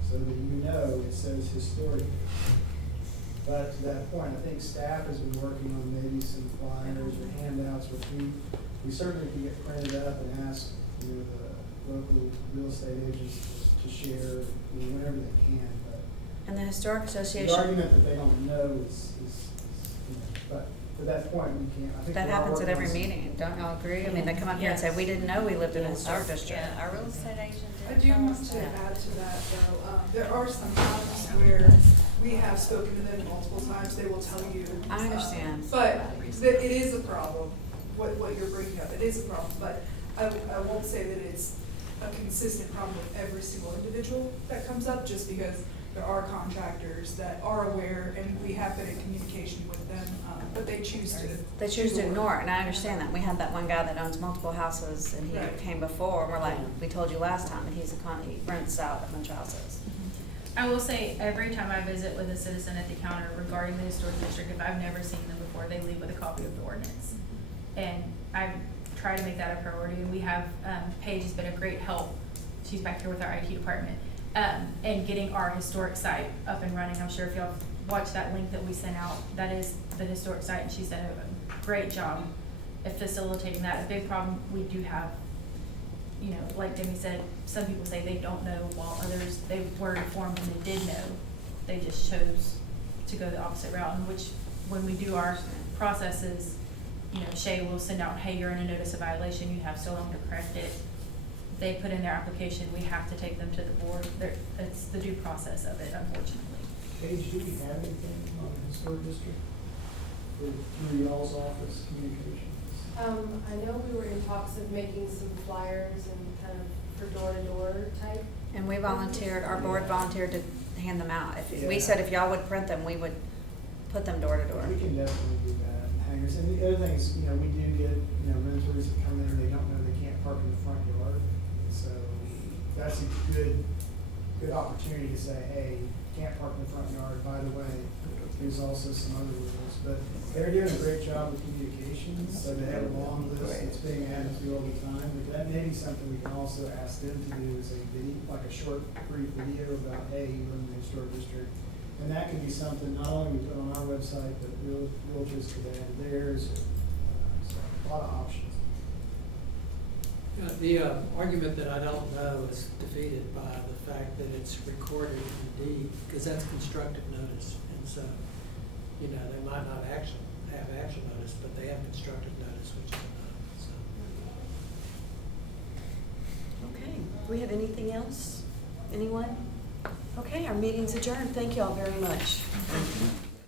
so that you know it says historic. But to that point, I think staff has been working on maybe some flyers or handouts, which we certainly can get printed up and ask, you know, the local real estate agents to share, you know, whenever they can. But And the Historic Association. the argument that they don't know is you know, but to that point, we can't. I think That we are happens at working every on some- meeting, don't y'all agree? I mean, they come up here and say, we didn't know we lived in a historic district. Yeah, our real estate agent I didn't do tell want us to that. add to that though, there are some times where we have spoken to them multiple times, they will tell you. I understand. But it is a problem, what you're bringing up, it is a problem, but I won't say that it's a consistent problem with every single individual that comes up, just because there are contractors that are aware and we have been in communication with them, but they choose to. They choose to ignore it, and I understand that. We had that one guy that owns multiple houses, and he Right. came before, and we're like, we told you last time, and he rents out a bunch of houses. I will say, every time I visit with a citizen at the counter regarding the historic district, if I've never seen them before, they leave with a copy of the ordinance. And I try to make that a priority, and we have, Paige has been a great help, she's back here with our IT department, and getting our historic site up and running. I'm sure if y'all watched that link that we sent out, that is the historic site, and she's done a great job at facilitating that. A big problem we do have, you know, like Demi said, some people say they don't know, while others, they were informed and they did know. They just chose to go the opposite route, and which, when we do our processes, you know, Shay will send out, hey, you're in a notice of violation, you have so long to correct it. They put in their application, we have to take them to the board. It's the due process of it, unfortunately. Paige, do we have anything on the historic district through y'all's office communications? I know we were in talks of making some flyers and kind of for door-to-door type. And we volunteered, our board volunteered to hand them out. We Yeah. said if y'all would print them, we would put them door to door. We can definitely do that, and hangers. And the other thing is, you know, we do get, you know, renters that come in and they don't know they can't park in the front yard. So that's a good opportunity to say, hey, you can't park in the front yard, by the way, there's also some other rules. But they're doing a great job with communications, so they have a long list that's being added to all the time. But that may be something we can also ask them to do, is a video, like a short, brief video about, hey, you live in the historic district. And that could be something not only we put on our website, but realtors could add theirs. So a lot of options. The argument that I don't know is defeated by the fact that it's recorded in the deed, because that's constructive notice. And so, you know, they might not have actual notice, but they have constructive notice, which is enough, so. Okay, do we have anything else? Anyone? Okay, our meeting's adjourned. Thank you all very much.